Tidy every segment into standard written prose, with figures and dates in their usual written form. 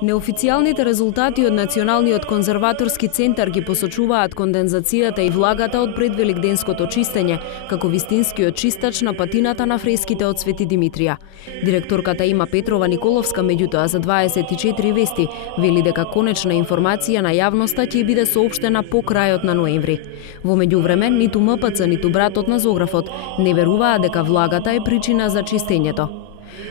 Неофицијалните резултати од Националниот конзерваторски центар ги посочуваат кондензацијата и влагата од предвеликденското чистење, како вистинскиот чистач на патината на фреските од Свети Димитрија. Директорката Има Петрова Николовска, меѓутоа, за 24 вести, вели дека конечна информација на јавноста ќе биде соопштена по крајот на ноември. Во меѓувреме, ниту МПЦ, ниту братот на Зографот не веруваат дека влагата е причина за чистењето.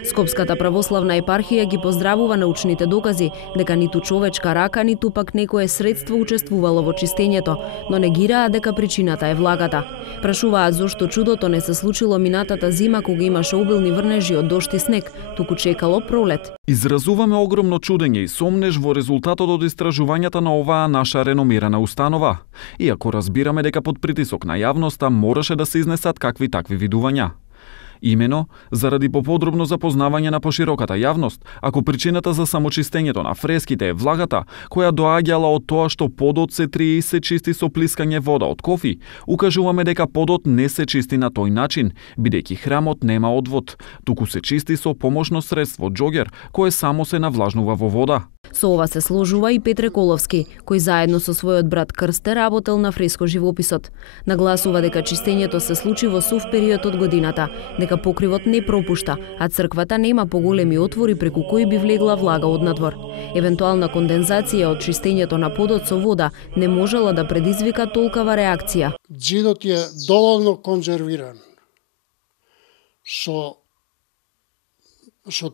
Скопската православна епархија ги поздравува научните докази дека ниту човечка рака, ниту пак некое средство учествувало во чистењето, но негираат дека причината е влагата. Прашуваат зошто чудото не се случило минатата зима кога имаше обилни врнежи од дожд и снег, туку чекало пролет. Изразуваме огромно чудење и сомнеж во резултатот од истражувањата на оваа наша реномирана установа. Иако разбираме дека под притисок на јавноста мораше да се изнесат какви такви видувања. Имено, заради поподробно запознавање на пошироката јавност, ако причината за самочистењето на фреските е влагата, која доаѓала од тоа што подот се трие и се чисти со плискање вода од кофи, укажуваме дека подот не се чисти на тој начин, бидејќи храмот нема одвод, туку се чисти со помошно средство џогер, кое само се навлажнува во вода. Со ова се сложува и Петре Коловски, кој заедно со својот брат Крсте работел на фреско живописот. Нагласува дека чистењето се случи во сув период од годината, дека покривот не пропушта, а црквата нема поголеми отвори преку кои би влегла влага однадвор. Евентуална кондензација од чистењето на подот со вода не можела да предизвика толкава реакција. Џидот е доволно конзервиран со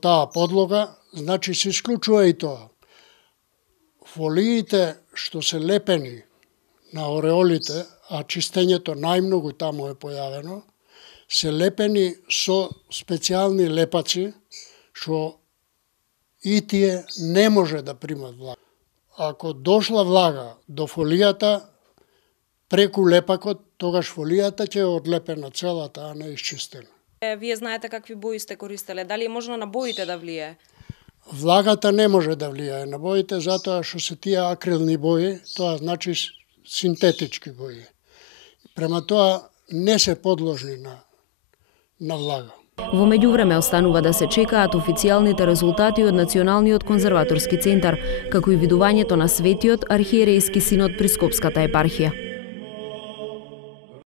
таа подлога, значи се исклучува и тоа. Фолиите што се лепени на ореолите, а чистењето најмногу таму е појавено, се лепени со специјални лепаци, што и тие не може да примат влага. Ако дошла влага до фолијата, преку лепакот, тогаш фолијата ќе е одлепена целата, а не изчистена. Вие знаете какви бои сте користеле, дали е можно на боите да влие? Влагата не може да влијае на боите, затоа што се тие акрилни бои, тоа значи синтетички бои. Према тоа не се подложни на влага. Во меѓувреме останува да се чекаат официјалните резултати од Националниот конзерваторски центар, како и видувањето на Светиот архиерејски синод при Скопската епархија.